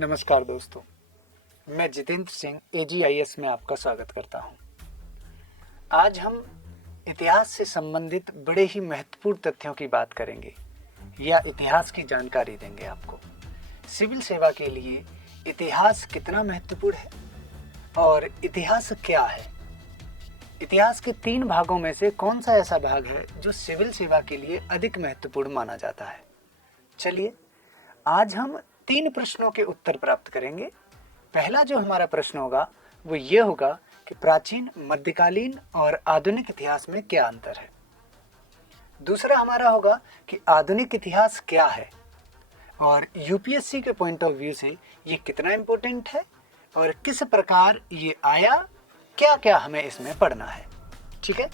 नमस्कार दोस्तों, मैं जितेंद्र सिंह AGIS में आपका स्वागत करता हूं। आज हम इतिहास से संबंधित बड़े ही महत्वपूर्ण तथ्यों की बात करेंगे या इतिहास की जानकारी देंगे आपको। सिविल सेवा के लिए इतिहास कितना महत्वपूर्ण है और इतिहास क्या है। इतिहास के 3 भागों में से कौन सा ऐसा भाग है जो सिविल सेवा के लिए अधिक महत्वपूर्ण माना जाता है। चलिए आज हम 3 प्रश्नों के उत्तर प्राप्त करेंगे। पहला जो हमारा प्रश्न होगा वो ये होगा कि प्राचीन, मध्यकालीन और आधुनिक इतिहास में क्या अंतर है। दूसरा हमारा होगा कि आधुनिक इतिहास क्या है और यूपीएससी के पॉइंट ऑफ व्यू से ये कितना इम्पोर्टेंट है और किस प्रकार ये आया, क्या क्या हमें इसमें पढ़ना है। ठीक है,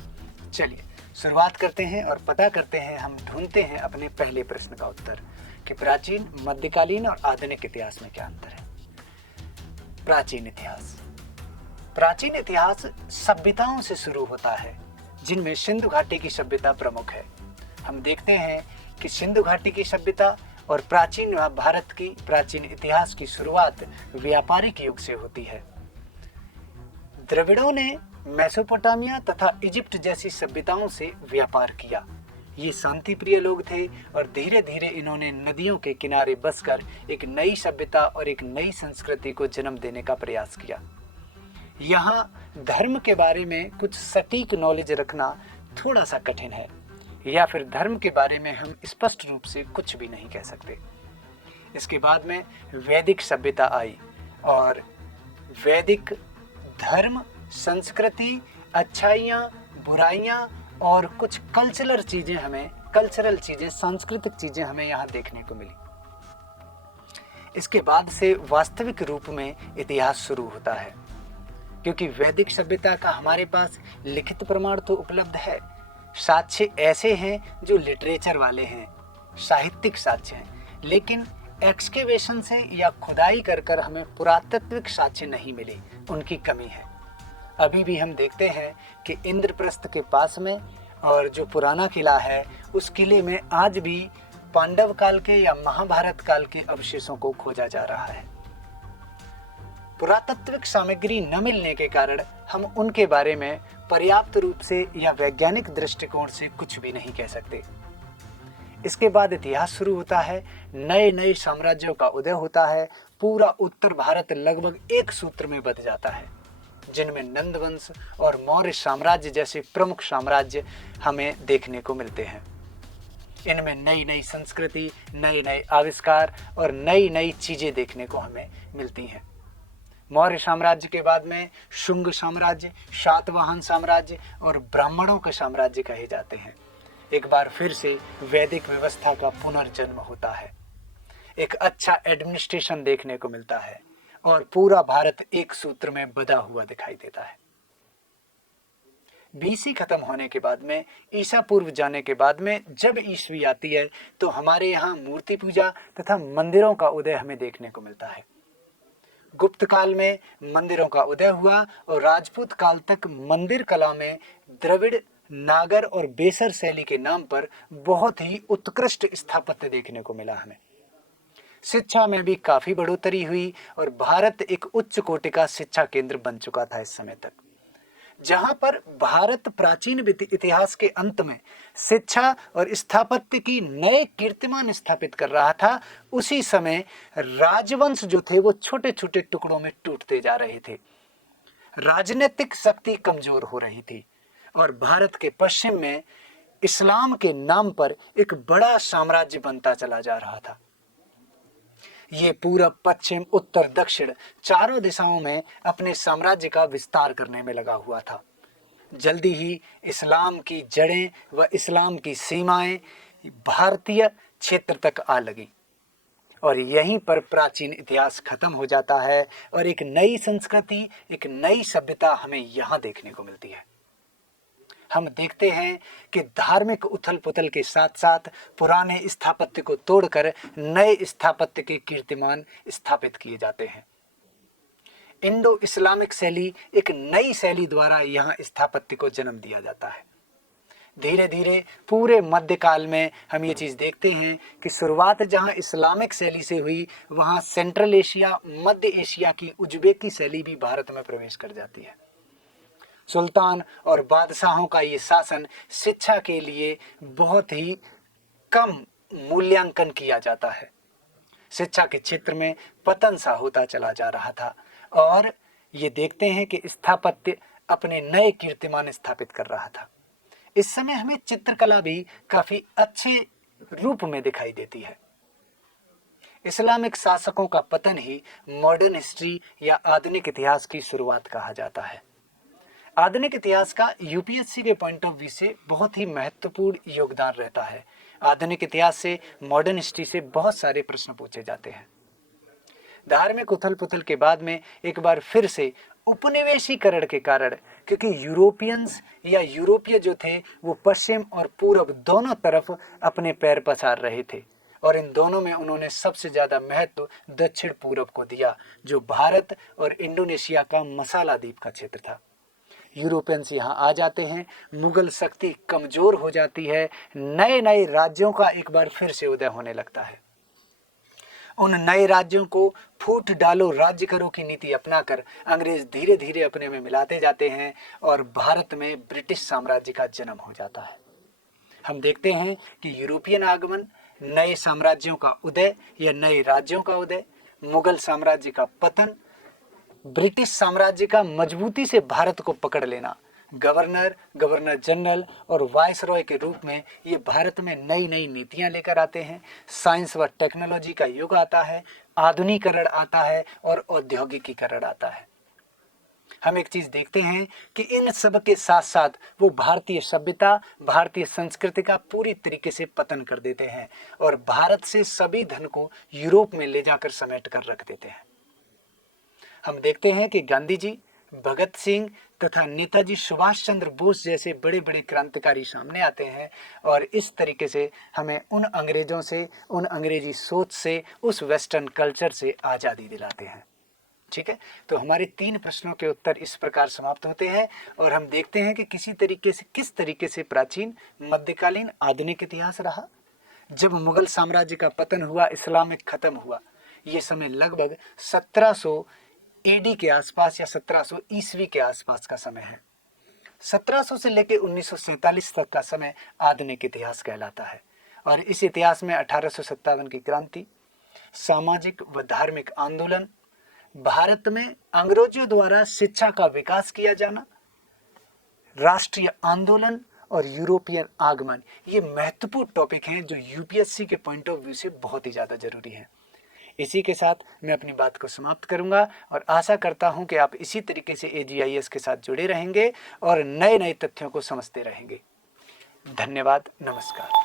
चलिए शुरुआत करते हैं और पता करते हैं, हम ढूंढते हैं अपने पहले प्रश्न का उत्तर कि प्राचीन, मध्यकालीन और आधुनिक इतिहास में क्या अंतर है। प्राचीन इतिहास। प्राचीन इतिहास सभ्यताओं से शुरू होता है जिनमें सिंधु घाटी की सभ्यता प्रमुख है। हम देखते हैं कि सिंधु घाटी की सभ्यता और प्राचीन भारत की प्राचीन इतिहास की शुरुआत व्यापारिक युग से होती है। द्रविड़ों ने मेसोपोटामिया तथा इजिप्ट जैसी सभ्यताओं से व्यापार किया। ये शांति प्रिय लोग थे और धीरे धीरे इन्होंने नदियों के किनारे बसकर एक नई सभ्यता और एक नई संस्कृति को जन्म देने का प्रयास किया। यहाँ धर्म के बारे में कुछ सटीक नॉलेज रखना थोड़ा सा कठिन है, या फिर धर्म के बारे में हम स्पष्ट रूप से कुछ भी नहीं कह सकते। इसके बाद में वैदिक सभ्यता आई और वैदिक धर्म, संस्कृति, अच्छाइयाँ, बुराइयाँ और कुछ कल्चरल चीजें, सांस्कृतिक चीजें हमें यहाँ देखने को मिली। इसके बाद से वास्तविक रूप में इतिहास शुरू होता है, क्योंकि वैदिक सभ्यता का हमारे पास लिखित प्रमाण तो उपलब्ध है, साक्ष्य ऐसे हैं जो लिटरेचर वाले हैं, साहित्यिक साक्ष्य हैं, लेकिन एक्सकेवेशन से या खुदाई कर हमें पुरातात्विक साक्ष्य नहीं मिले, उनकी कमी है। अभी भी हम देखते हैं कि इंद्रप्रस्थ के पास में और जो पुराना किला है उस किले में आज भी पांडव काल के या महाभारत काल के अवशेषों को खोजा जा रहा है। पुरातात्विक सामग्री न मिलने के कारण हम उनके बारे में पर्याप्त रूप से या वैज्ञानिक दृष्टिकोण से कुछ भी नहीं कह सकते। इसके बाद इतिहास शुरू होता है, नए नए साम्राज्यों का उदय होता है। पूरा उत्तर भारत लगभग एक सूत्र में बंध जाता है, जिनमें नंद वंश और मौर्य साम्राज्य जैसे प्रमुख साम्राज्य हमें देखने को मिलते हैं। इनमें नई नई संस्कृति, नए नए आविष्कार और नई नई चीजें देखने को हमें मिलती हैं। मौर्य साम्राज्य के बाद में शुंग साम्राज्य, सातवाहन साम्राज्य और ब्राह्मणों के साम्राज्य कहे जाते हैं। एक बार फिर से वैदिक व्यवस्था का पुनर्जन्म होता है, एक अच्छा एडमिनिस्ट्रेशन देखने को मिलता है और पूरा भारत एक सूत्र में बंधा हुआ दिखाई देता है। BC खत्म होने के बाद में, ईसा पूर्व जाने के बाद में जब ईस्वी आती है तो हमारे यहाँ मूर्ति पूजा तथा मंदिरों का उदय हमें देखने को मिलता है। गुप्त काल में मंदिरों का उदय हुआ और राजपूत काल तक मंदिर कला में द्रविड़, नागर और बेसर शैली के नाम पर बहुत ही उत्कृष्ट स्थापत्य देखने को मिला हमें। शिक्षा में भी काफी बढ़ोतरी हुई और भारत एक उच्च कोटि का शिक्षा केंद्र बन चुका था इस समय तक। जहां पर भारत प्राचीन इतिहास के अंत में शिक्षा और स्थापत्य की नए कीर्तिमान स्थापित कर रहा था, उसी समय राजवंश जो थे वो छोटे छोटे टुकड़ों में टूटते जा रहे थे, राजनीतिक शक्ति कमजोर हो रही थी और भारत के पश्चिम में इस्लाम के नाम पर एक बड़ा साम्राज्य बनता चला जा रहा था। ये पूरब, पश्चिम, उत्तर, दक्षिण चारों दिशाओं में अपने साम्राज्य का विस्तार करने में लगा हुआ था। जल्दी ही इस्लाम की जड़ें व इस्लाम की सीमाएं भारतीय क्षेत्र तक आ लगी और यहीं पर प्राचीन इतिहास खत्म हो जाता है और एक नई संस्कृति, एक नई सभ्यता हमें यहाँ देखने को मिलती है। हम देखते हैं कि धार्मिक उथल पुथल के साथ साथ पुराने स्थापत्य को तोड़कर नए स्थापत्य के कीर्तिमान स्थापित किए जाते हैं। इंडो इस्लामिक शैली, एक नई शैली द्वारा यहाँ स्थापत्य को जन्म दिया जाता है। धीरे धीरे पूरे मध्यकाल में हम ये चीज़ देखते हैं कि शुरुआत जहाँ इस्लामिक शैली से हुई, वहाँ सेंट्रल एशिया, मध्य एशिया की उज़्बेकी शैली भी भारत में प्रवेश कर जाती है। सुल्तान और बादशाहों का ये शासन शिक्षा के लिए बहुत ही कम मूल्यांकन किया जाता है। शिक्षा के क्षेत्र में पतन सा होता चला जा रहा था और ये देखते हैं कि स्थापत्य अपने नए कीर्तिमान स्थापित कर रहा था। इस समय हमें चित्रकला भी काफी अच्छे रूप में दिखाई देती है। इस्लामिक शासकों का पतन ही मॉडर्न हिस्ट्री या आधुनिक इतिहास की शुरुआत कहा जाता है। आधुनिक इतिहास का यूपीएससी के पॉइंट ऑफ व्यू से बहुत ही महत्वपूर्ण योगदान रहता है। आधुनिक इतिहास से, मॉडर्न हिस्ट्री से बहुत सारे प्रश्न पूछे जाते हैं। धार्मिक उथल पुथल के बाद में एक बार फिर से उपनिवेशीकरण के कारण, क्योंकि यूरोपियंस या यूरोपीय जो थे वो पश्चिम और पूर्व दोनों तरफ अपने पैर पसार रहे थे और इन दोनों में उन्होंने सबसे ज़्यादा महत्व दक्षिण पूर्व को दिया, जो भारत और इंडोनेशिया का मसाला द्वीप का क्षेत्र था। यूरोपियंस यहाँ आ जाते हैं, मुगल शक्ति कमज़ोर हो जाती है, नए नए राज्यों का एक बार फिर से उदय होने लगता है। उन नए राज्यों को फूट डालो राज्य करो की नीति अपनाकर अंग्रेज धीरे धीरे अपने में मिलाते जाते हैं और भारत में ब्रिटिश साम्राज्य का जन्म हो जाता है। हम देखते हैं कि यूरोपियन आगमन, नए साम्राज्यों का उदय या नए राज्यों का उदय, मुगल साम्राज्य का पतन, ब्रिटिश साम्राज्य का मजबूती से भारत को पकड़ लेना, गवर्नर, गवर्नर जनरल और वायसरॉय के रूप में ये भारत में नई नई नीतियां लेकर आते हैं। साइंस व टेक्नोलॉजी का युग आता है, आधुनिकीकरण आता है और औद्योगिकीकरण आता है। हम एक चीज देखते हैं कि इन सब के साथ साथ वो भारतीय सभ्यता, भारतीय संस्कृति का पूरी तरीके से पतन कर देते हैं और भारत से सभी धन को यूरोप में ले जाकर समेट कर रख देते हैं। हम देखते हैं कि गांधी जी, भगत सिंह तथा नेताजी सुभाष चंद्र बोस जैसे बड़े बड़े क्रांतिकारी सामने आते हैं और इस तरीके से हमें उन अंग्रेजों से, उन अंग्रेजी सोच से, उस वेस्टर्न कल्चर से आज़ादी दिलाते हैं। ठीक है, तो हमारे 3 प्रश्नों के उत्तर इस प्रकार समाप्त होते हैं और हम देखते हैं कि किस तरीके से प्राचीन, मध्यकालीन, आधुनिक इतिहास रहा। जब मुगल साम्राज्य का पतन हुआ, इस्लामिक खत्म हुआ, ये समय लगभग 1700 एडी के आसपास या 1700 ईस्वी के आसपास का समय है। 1700 से लेकर 1947 तक का समय आधुनिक इतिहास कहलाता है और इस इतिहास में 1857 की क्रांति, सामाजिक व धार्मिक आंदोलन, भारत में अंग्रेजों द्वारा शिक्षा का विकास किया जाना, राष्ट्रीय आंदोलन और यूरोपियन आगमन, ये महत्वपूर्ण टॉपिक हैं जो यूपीएससी के पॉइंट ऑफ व्यू से बहुत ही ज़्यादा जरूरी हैं। इसी के साथ मैं अपनी बात को समाप्त करूंगा और आशा करता हूं कि आप इसी तरीके से AGIS के साथ जुड़े रहेंगे और नए नए तथ्यों को समझते रहेंगे। धन्यवाद, नमस्कार।